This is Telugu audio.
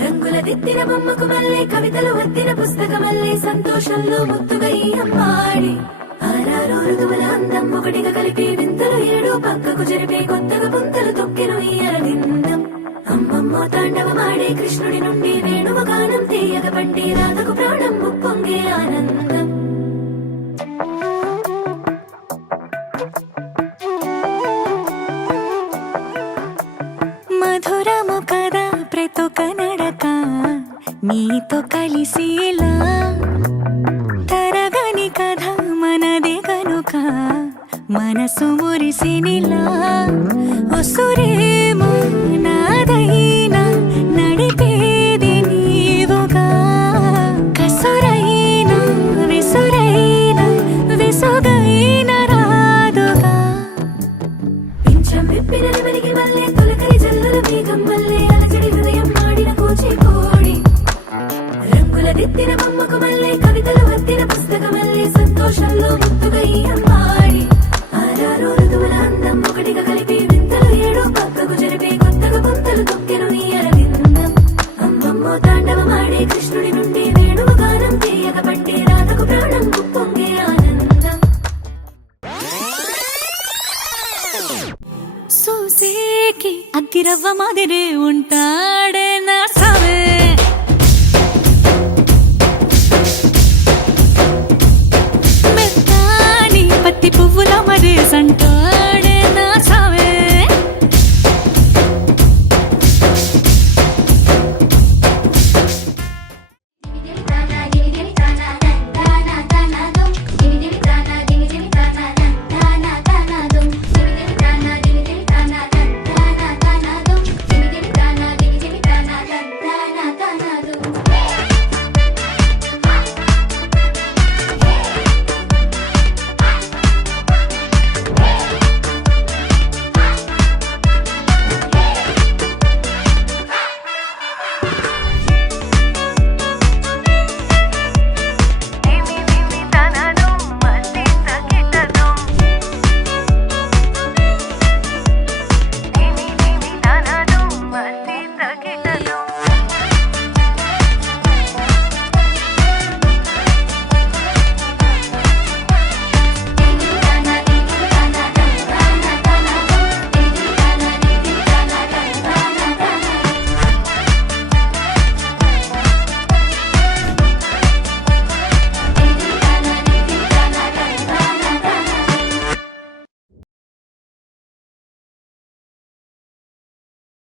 రంగుల దిద్దిన బొమ్మకు మల్లే కవితలు వద్దిన పుస్తకమల్లే సంతోషంలో ముత్తుగా ఈ అమ్మాడి ఆరారు ఋతువుల అందం ఒకటిగా కలిపి వింతలు ఏడు పక్కకు జరిపే కొత్తగా పుంతలు తొక్కెను ఈ అరవిందం అమ్మమ్మో తాండవమాడే కృష్ణుడి నుండి వేణువ గానం తీయగ పండి రాధకు ప్రాణం ముప్పొంగే ఆనందం మధురము కదా ప్రతొక నడక నీతో కలిసేలా తరగని కథ మనదే కనుక మనసు మురిసినిలా ఉసురేమో నాదైనా నడిపేది నీవుగా కసురైనా విసురైనా విసుగైన రాదుగా పింఛం విప్పిన వెలిగి మల్లే తొలకరి జల్లుల మేఘం మల్లే అలజడి హృదయం మాడిన కూచిపూడి రంగుల దిద్దిన బొమ్మకు మల్లే కవితలు వద్దిన పుస్తకమల్లే సంతోషంలో ముత్తుగా ఈ అమ్మాడి ఆరారు ఋతువుల అందం ఒకటిగా కలిపి వింతలు ఏడు పక్కకు జరిపే కొత్తగా పుంతలు తొక్కెను ఈ అరవిందం అమ్మమ్మో తాండవమాడే కృష్ణుడి నుండి వేణువ గానం తీయగ పండి రాధకు ప్రాణం ముప్పొంగే ఆనందం సూసేకి అగ్గిరవ్వ మాదిరే ఉంటా